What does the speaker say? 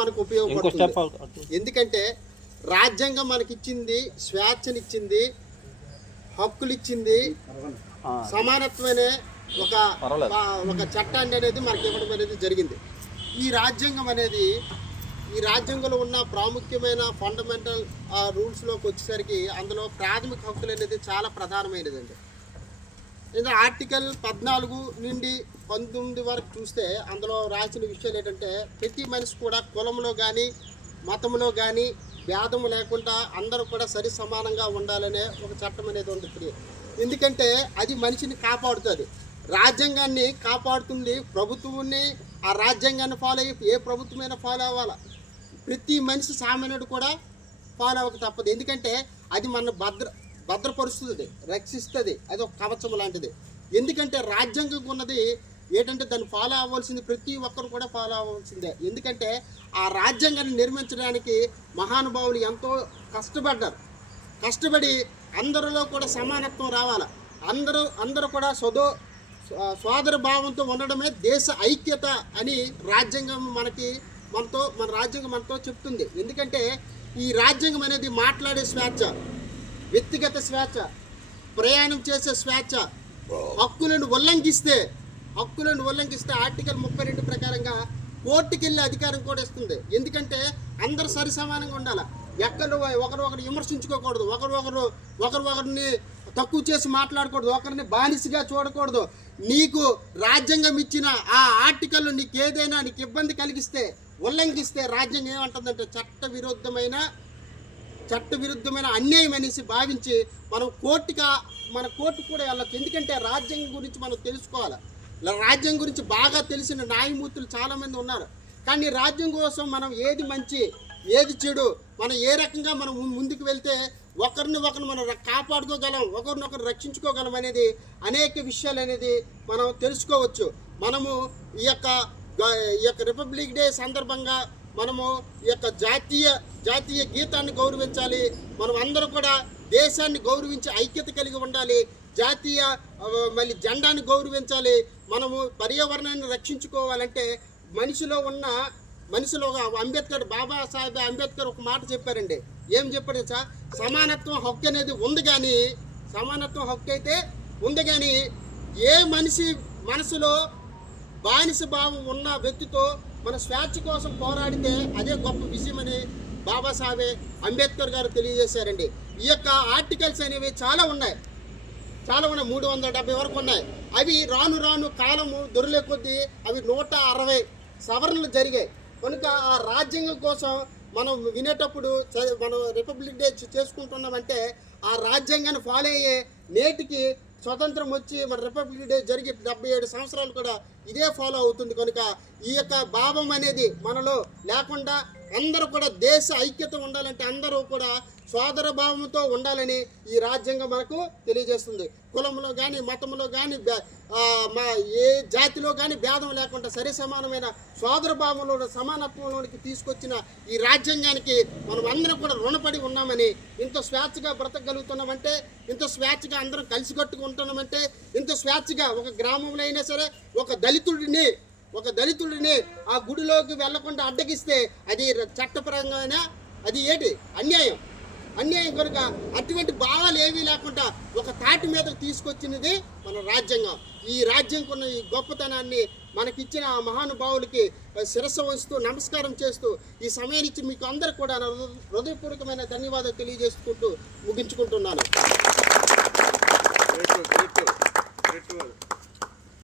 మనకు ఉపయోగపడుతుంది. ఎందుకంటే రాజ్యాంగం మనకిచ్చింది, స్వేచ్ఛనిచ్చింది, హక్కులిచ్చింది, సమానత్వమే ఒక చట్టాన్ని అనేది మనకి ఇవ్వడం అనేది జరిగింది. ఈ రాజ్యాంగంలో ఉన్న ప్రాముఖ్యమైన ఫండమెంటల్ రూల్స్లోకి వచ్చేసరికి అందులో ప్రాథమిక హక్కులు అనేది చాలా ప్రధానమైనదండి. ఎందుకంటే ఆర్టికల్ 14 నుండి 19 వరకు చూస్తే అందులో రాసిన విషయాలు ఏంటంటే ప్రతి మనిషి కూడా కులంలో కానీ మతంలో కానీ భేదము లేకుండా అందరూ కూడా సరి సమానంగా ఉండాలనే ఒక చట్టం అనేది ఉంటుంది. ఎందుకంటే అది మనిషిని కాపాడుతుంది, రాజ్యాంగాన్ని కాపాడుతుంది. ప్రభుత్వాన్ని ఆ రాజ్యాంగాన్ని ఫాలో అయ్యి ఏ ప్రభుత్వమైనా ఫాలో అవ్వాలి. ప్రతి మనిషి సామాన్యుడు కూడా ఫాలో అవ్వక తప్పదు. ఎందుకంటే అది మన భద్రపరుస్తుంది, రక్షిస్తుంది. అది ఒక కవచం లాంటిది. ఎందుకంటే రాజ్యాంగం ఉన్నది ఏంటంటే దాన్ని ఫాలో అవ్వాల్సింది ప్రతి ఒక్కరు కూడా ఫాలో అవ్వాల్సిందే. ఎందుకంటే ఆ రాజ్యాంగాన్ని నిర్మించడానికి మహానుభావులు ఎంతో కష్టపడి అందరిలో కూడా సమానత్వం రావాలి. అందరూ కూడా సోదర భావంతో ఉండడమే దేశ ఐక్యత అని రాజ్యాంగం మన రాజ్యాంగం మనతో చెప్తుంది. ఎందుకంటే ఈ రాజ్యాంగం అనేది మాట్లాడే స్వేచ్ఛ, వ్యక్తిగత స్వేచ్ఛ, ప్రయాణం చేసే స్వేచ్ఛ, హక్కులను ఉల్లంఘిస్తే ఆర్టికల్ 32 ప్రకారంగా కోర్టుకి వెళ్ళే అధికారం కూడా ఇస్తుంది. ఎందుకంటే అందరూ సరి సమానంగా ఉండాలి. ఎక్కడో ఒకరు విమర్శించుకోకూడదు, ఒకరిని తక్కువ చేసి మాట్లాడకూడదు, ఒకరిని బానిసగా చూడకూడదు. నీకు రాజ్యాంగం ఇచ్చిన ఆ ఆర్టికల్ నీకు ఇబ్బంది కలిగిస్తే, ఉల్లంఘిస్తే రాజ్యాంగం ఏమంటుందంటే చట్టవిరుద్ధమైన అన్యాయం అనేసి భావించి మన కోర్టు కూడా వెళ్ళచ్చు. ఎందుకంటే రాజ్యాంగం గురించి మనం తెలుసుకోవాలి. రాజ్యాంగం గురించి బాగా తెలిసిన న్యాయమూర్తులు చాలామంది ఉన్నారు. కానీ రాజ్యం కోసం మనం ఏది మంచి ఏది చెడు, మనం ఏ రకంగా మనం ముందుకు వెళ్తే ఒకరినొకరు మనం కాపాడుకోగలం, ఒకరినొకరు రక్షించుకోగలం అనేది అనేక విషయాలు అనేది మనం తెలుసుకోవచ్చు. మనము ఈ యొక్క రిపబ్లిక్ డే సందర్భంగా మనము ఈ యొక్క జాతీయ గీతాన్ని గౌరవించాలి. మనం అందరూ కూడా దేశాన్ని గౌరవించి ఐక్యత కలిగి ఉండాలి. మళ్ళీ జెండాని గౌరవించాలి. మనము పర్యావరణాన్ని రక్షించుకోవాలంటే మనిషిలో బాబాసాహెబ్ అంబేద్కర్ ఒక మాట చెప్పారండి. ఏం చెప్పారు సార్? సమానత్వం హక్కు అనేది ఉంది, కానీ ఏ మనిషి మనసులో బానిస భావం ఉన్న వ్యక్తితో మన స్వేచ్ఛ కోసం పోరాడితే అదే గొప్ప విషయమని బాబాసాహెబ్ అంబేద్కర్ గారు తెలియజేశారండి. ఈ యొక్క ఆర్టికల్స్ అనేవి చాలా ఉన్నాయి, 370 వరకు ఉన్నాయి. అవి రాను కాలము దొరలే కొద్దీ అవి 160 సవరణలు జరిగాయి. కనుక ఆ రాజ్యాంగం కోసం మనం వినేటప్పుడు మనం రిపబ్లిక్ డే చేసుకుంటున్నామంటే ఆ రాజ్యాంగాన్ని ఫాలో అయ్యే నేటికి స్వతంత్రం వచ్చి మన రిపబ్లిక్ డే జరిగి 77 సంవత్సరాలు కూడా ఇదే ఫాలో అవుతుంది. కనుక ఈ యొక్క భావం అనేది మనలో లేకుండా అందరూ కూడా దేశ ఐక్యత ఉండాలంటే అందరూ కూడా సోదర భావంతో ఉండాలని ఈ రాజ్యాంగం మనకు తెలియజేస్తుంది. కులంలో కానీ మతంలో కానీ ఏ జాతిలో కానీ భేదం లేకుండా సరి సమానమైన సోదర భావంలో సమానత్వంలోనికి తీసుకొచ్చిన ఈ రాజ్యాంగానికి మనం అందరం కూడా రుణపడి ఉన్నామని, ఇంత స్వేచ్ఛగా బ్రతకగలుగుతున్నామంటే, ఇంత స్వేచ్ఛగా అందరం కలిసికట్టుగా ఉంటున్నామంటే, ఇంత స్వేచ్ఛగా ఒక గ్రామంలో అయినా సరే ఒక దళితుడిని ఆ గుడిలోకి వెళ్లకుండా అడ్డగిస్తే అది చట్టపరంగా అది అన్యాయం. కనుక అటువంటి భావాలు ఏవీ లేకుండా ఒక తాటి మీదకు తీసుకొచ్చినది మన రాజ్యాంగం. ఈ రాజ్యాంగం ఈ గొప్పతనాన్ని మనకిచ్చిన ఆ మహానుభావులకి శిరస్సు వంచుతూ నమస్కారం చేస్తూ ఈ సమయాన్ని ఇచ్చి మీకు అందరూ కూడా హృదయపూర్వకమైన ధన్యవాదాలు తెలియజేసుకుంటూ ముగించుకుంటున్నాను.